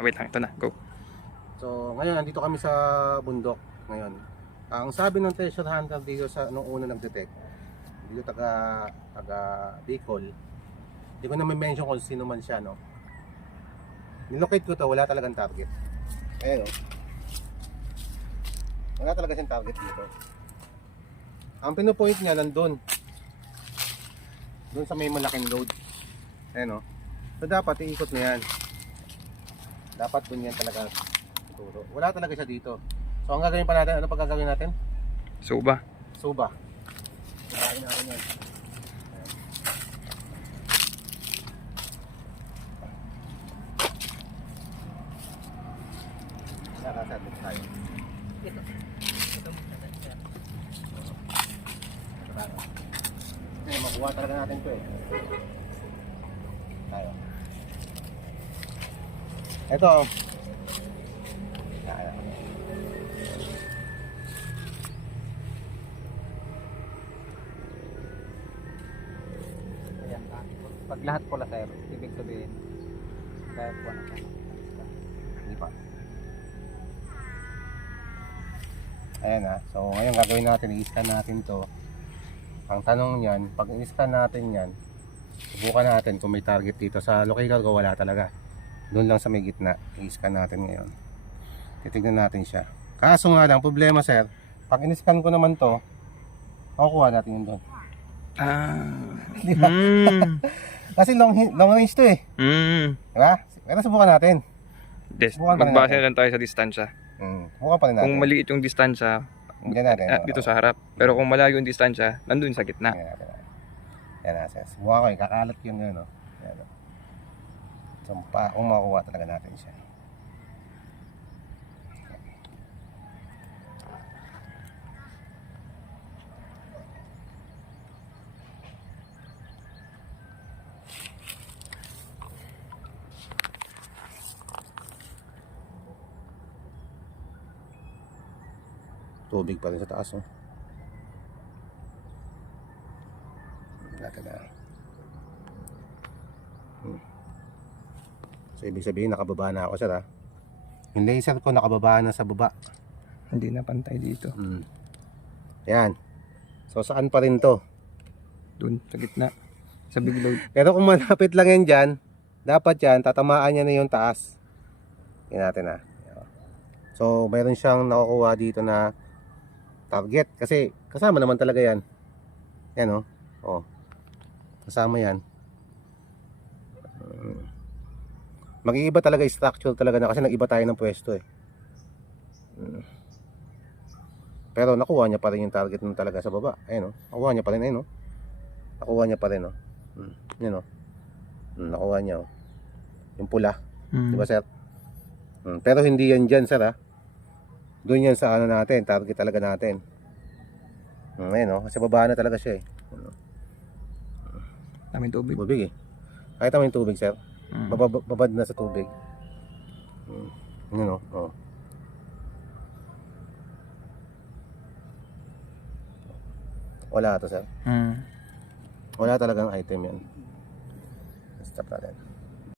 Wait lang, ito na, go. So ngayon nandito kami sa bundok ngayon. Ang sabi ng treasure hunter dito sa nung una nag-detect dito taga Bicol. Hindi ko na mention kung sino man siya, no. Nilocate ko to, wala talagang target. Ayan, oh. Wala talaga siyang target dito. Ang pinupoint niya nandun. Doon sa may malaking load. Ayan, oh. So dapat iikot na yan. Dapat doon yan talaga siguro. Wala talaga siya dito. So ang gagawin pa natin, ano pa gagawin natin? Suba. Suba. Gagawin natin yan. Nakasabit tayo. Ito. Okay, makuha talaga natin ito eh. Tayo. Ito. Tayo. Ayan, pag lahat pula sir, ibig sabihin kaya po na siya. Hindi pa. Ayan ha. So ngayon gagawin natin, i-scan natin to. Ang tanong niyan, pag i-scan natin yan, subukan natin kung may target dito. Sa locator ko wala talaga. Doon lang sa may gitna, i-scan natin ngayon. Titignan natin siya. Kaso nga lang, problema sir, pag in-scan ko naman to, makukuha natin yun doon. Di ba? Kasi long range to eh. Diba? Pero subukan natin. Magbase na lang tayo sa distansya. Subukan pa rin natin. Kung maliit yung distansya, Bigyan natin. dito sa harap. Pero kung malayo yung distansya, nandun sa gitna. Yan na, sir. Subukan ko eh. Kakalat yun yun. Yan. So, kung makukuha talaga natin siya. Tubig pa rin sa taas, oh. Natin na. So, ibig sabihin, nakababa na ako, sir, ha? Yung laser ko, nakababa na sa baba. Hindi na pantay dito. Yan. So, saan pa rin to? Doon, sa gitna. Sa big load. Pero kung malapit lang yan dyan, dapat yan, tatamaan niya na yung taas. Yan natin, ha? So, mayroon siyang nakukuha dito na target. Kasi, kasama naman talaga yan. Yan, oh. Oh. Kasama yan. Mag-iiba talaga yung structure talaga na kasi nag-iba tayo ng pwesto eh. Pero nakuha niya pa rin yung target nun talaga sa baba. Ayun, oh. Nakuha niya pa rin, ayun, oh. Nakuha niya pa rin, oh. Yan, oh. Nakuha niya, oh. Yung pula. Diba, sir? Pero hindi yan dyan, sir, ha. Doon yan sa ano natin, target talaga natin. Ayun, oh. Kasi baba na talaga siya, eh. Daming tubig. Tubig, eh. Kahit naman yung tubig, sir. Babad na sa tubig. Yun, oh. Wala to, sir. Wala talagang item yan. Stop natin.